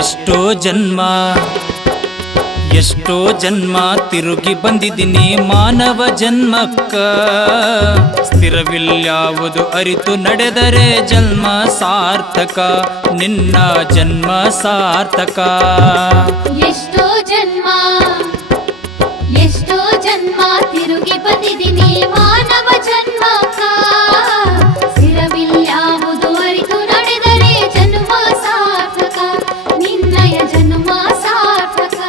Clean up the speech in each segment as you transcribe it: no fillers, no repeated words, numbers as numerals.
ಎಷ್ಟೋ ಜನ್ಮ ಎಷ್ಟೋ ಜನ್ಮ ತಿರುಗಿ ಬಂದಿದ್ದೀನಿ ಮಾನವ ಜನ್ಮಕ್ಕ. ಸ್ಥಿರವಿಲ್ಯಾವುದು ಅರಿತು ನಡೆದರೆ ಜನ್ಮ ಸಾರ್ಥಕ, ನಿನ್ನ ಜನ್ಮ ಸಾರ್ಥಕ. ಎಷ್ಟೋ ಜನ್ಮ ತಿರುಗಿ ಬಂದಿದ್ದೀನಿ ಮಾನವ ಜನ್ಮಕ್ಕ. ಸ್ಥಿರವಿಲ್ಯಾವುದು ಅರಿತು ನಡೆದರೆ ಜನ್ಮ ಸಾರ್ಥಕ, ನಿನ್ನಯ ಜನ್ಮ ಸಾರ್ಥಕ.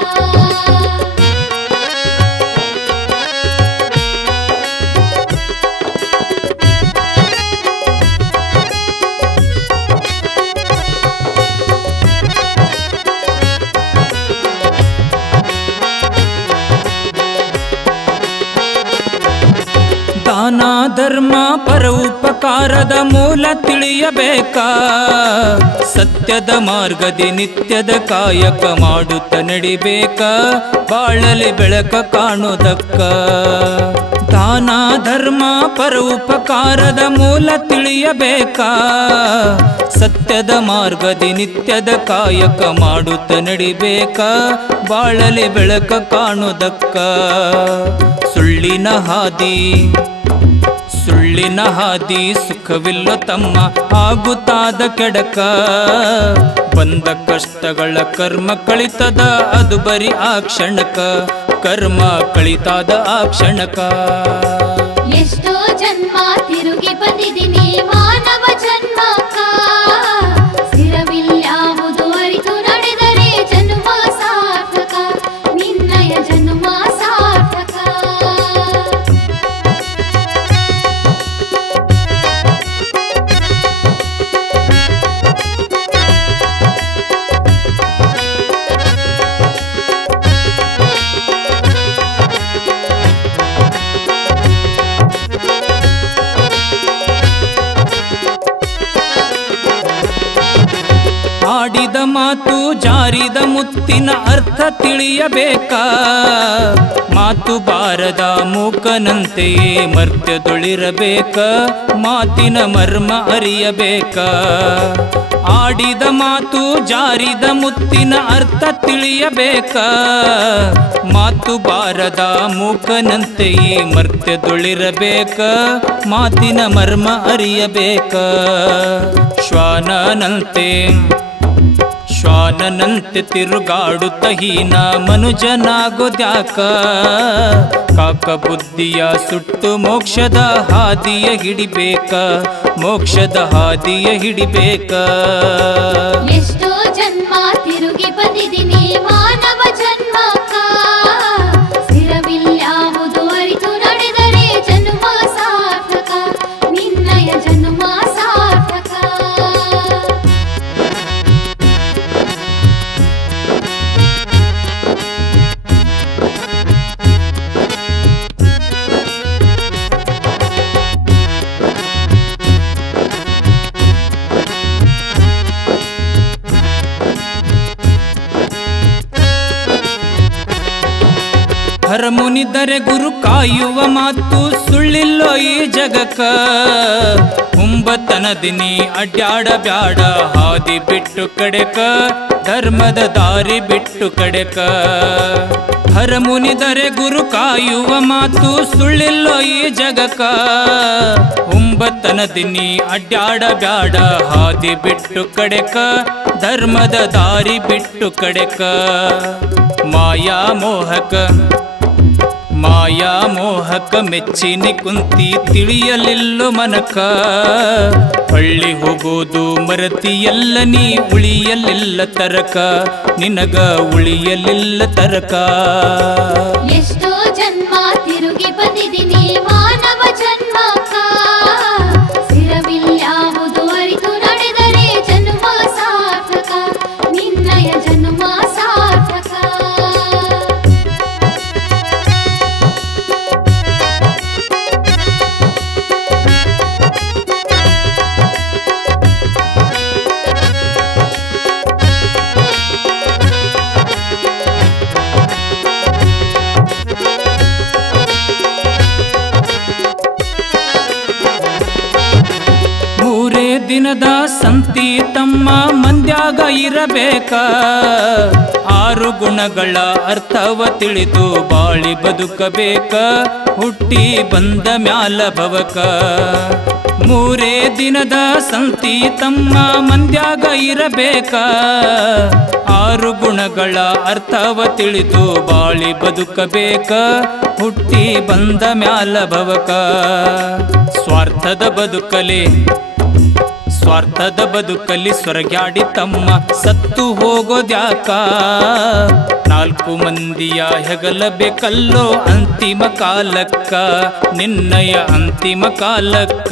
ದಾನ ಧರ್ಮ ಪರೋಪಕಾರದ ಮೂಲ ತಿಳಿಯಬೇಕಾ. ಸತ್ಯದ ಮಾರ್ಗದಿ ನಿತ್ಯದ ಕಾಯಕ ಮಾಡುತ್ತ ನಡಿಬೇಕ, ಬಾಳಲಿ ಬೆಳಕ ಕಾಣುವುದಕ್ಕ. ದಾನ ಧರ್ಮ ಪರೋಪಕಾರದ ಮೂಲ ತಿಳಿಯಬೇಕಾ. ಸತ್ಯದ ಮಾರ್ಗದಿ ನಿತ್ಯದ ಕಾಯಕ ಮಾಡುತ್ತ ನಡಿಬೇಕ, ಬಾಳಲಿ ಬೆಳಕ ಕಾಣುವುದಕ್ಕ. ಸುಳ್ಳಿನ ಹಾದಿ ಸುಖವಿಲ್ಲೋ ತಮ್ಮ, ಆಗುತ್ತಾದ ಕೆಡಕ. ಬಂದ ಕಷ್ಟಗಳ ಕರ್ಮ ಕಳಿತದ ಅದು ಬರಿ ಆ ಕ್ಷಣಕ, ಕರ್ಮ ಕಳಿತಾದ ಆ ಕ್ಷಣಕ. ಎಷ್ಟೋ ಜನ್ಮ ತಿರುಗಿ ಬಂದಿದ್ದೀನಿ ಮಾನವ ಜನ್ಮಕ್ಕ. ಸ್ಥಿರವಿಲ್ಯಾವುದು ಅರಿತು ನಡೆದರೆ ಜನ್ಮ ಸಾರ್ಥಕ, ನಿನ್ನಯ ಜನ್ಮ ಸಾರ್ಥಕ. ಆಡಿದ ಮಾತು ಜಾರಿದ ಮುತ್ತಿನ ಅರ್ಥ ತಿಳಿಯಬೇಕಾ. ಮಾತು ಬಾರದ ಮೂಕನಂತೆಯೇ ಮರ್ತ್ಯದೊಳಿರಬೇಕ, ಮಾತಿನ ಮರ್ಮ ಅರಿಯಬೇಕ. ಆಡಿದ ಮಾತು ಜಾರಿದ ಮುತ್ತಿನ ಅರ್ಥ ತಿಳಿಯಬೇಕ. ಮಾತು ಬಾರದ ಮೂಕನಂತೆಯೇ ಮರ್ತ್ಯದೊಳಿರಬೇಕ, ಮಾತಿನ ಮರ್ಮ ಅರಿಯಬೇಕ. ಶ್ವಾನನಂತೆ ತಿರುಗಾಡುತ್ತ ಹೀನ ಮನುಜನಾಗೋದ್ಯಾಕ. ಕಾಕ ಬುದ್ಧಿಯ ಸುಟ್ಟು ಮೋಕ್ಷದ ಹಾದಿಯ ಹಿಡಿಬೇಕ, ಮೋಕ್ಷದ ಹಾದಿಯ ಹಿಡಿಬೇಕ. ಎಷ್ಟೋ ಜನ್ಮ ತಿರುಗಿ ಬಂದಿದ್ದೀನಿ ಮಾನವ ಜನ್ಮಕ್ಕ. ಸ್ಥಿರವಿಲ್ಯಾವುದು ಅರಿತು ನಡೆದರೆ ಜನ್ಮ ಸಾರ್ಥಕ, ನಿನ್ನಯ ಜನ್ಮ ಸಾರ್ಥಕ. ಹರಮುನಿದರೆ ಗುರು ಕಾಯುವ ಮಾತು ಸುಳ್ಳಿಲ್ಲೋ ಈ ಜಗಕ್ಕ. ಹುಂಬತನದಿನಿ ಅಡ್ಯಾಡ ಬ್ಯಾಡ ಹಾದಿ ಬಿಟ್ಟು ಕಡೆಕ, ಧರ್ಮದ ದಾರಿ ಬಿಟ್ಟು ಕಡೆಕ. ಹರಮುನಿದರೆ ಗುರು ಕಾಯುವ ಮಾತು ಸುಳ್ಳಿಲ್ಲೋ ಈ ಜಗಕ್ಕ. ಹುಂಬತನದಿನಿ ಅಡ್ಯಾಡ ಬ್ಯಾಡ ಹಾದಿ ಬಿಟ್ಟು ಕಡೆಕ, ಧರ್ಮದ ದಾರಿ ಬಿಟ್ಟು ಕಡೆಕ. ಮಾಯಾ ಮೋಹಕ ಮೆಚ್ಚಿನಿ ಕುಂತಿ ತಿಳಿಯಲಿಲ್ಲೋ ಮನಕ. ಹಳ್ಳಿ ಹೋಗೋದು ಮರತಿಯಲ್ಲ ನೀ ಉಳಿಯಲಿಲ್ಲ ತರಕ, ನಿನಗ ಉಳಿಯಲಿಲ್ಲ ತರಕ. ಎಷ್ಟೋ ಜನ್ಮ ತಿರುಗಿ ಬಂದಿದ್ದೀನಿ ಮಾನವ ಜನ್ಮಕ್ಕ. ಸ್ಥಿರವಿಲ್ಯಾವುದು ಅರಿತು ನಡೆದರೆ ಜನ್ಮ ಸಾರ್ಥಕ, ನಿನ್ನಯ ಜನ್ಮ ಸಾರ್ಥಕ. ದಿನದ ಸಂತಿ ತಮ್ಮ ಮಂದ್ಯಾಗ ಇರಬೇಕ 6 ಗುಣಗಳ ಅರ್ಥವ ತಿಳಿದು ಬಾಳಿ ಬದುಕಬೇಕ ಹುಟ್ಟಿ ಬಂದ ಮ್ಯಾಲ ಭವಕ 3 ದಿನದ ಸಂತಿ ತಮ್ಮ ಮಂದ್ಯಾಗ ಇರಬೇಕ 6 ಗುಣಗಳ ಅರ್ಥವ ತಿಳಿದು ಬಾಳಿ ಬದುಕಬೇಕ ಹುಟ್ಟಿ ಬಂದ ಮ್ಯಾಲ ಭವಕ ಸ್ವಾರ್ಥದ ಬದುಕಲಿ ಸ್ವರ್ಗ್ಯಾಡಿ ತಮ್ಮ ಸತ್ತು ಹೋಗೋದ್ಯಾಕ 4 ಮಂದಿಯ ಹೆಗಲಬೇಕಲ್ಲೋ ಅಂತಿಮ ಕಾಲಕ್ಕ ನಿನ್ನಯ ಅಂತಿಮ ಕಾಲಕ್ಕ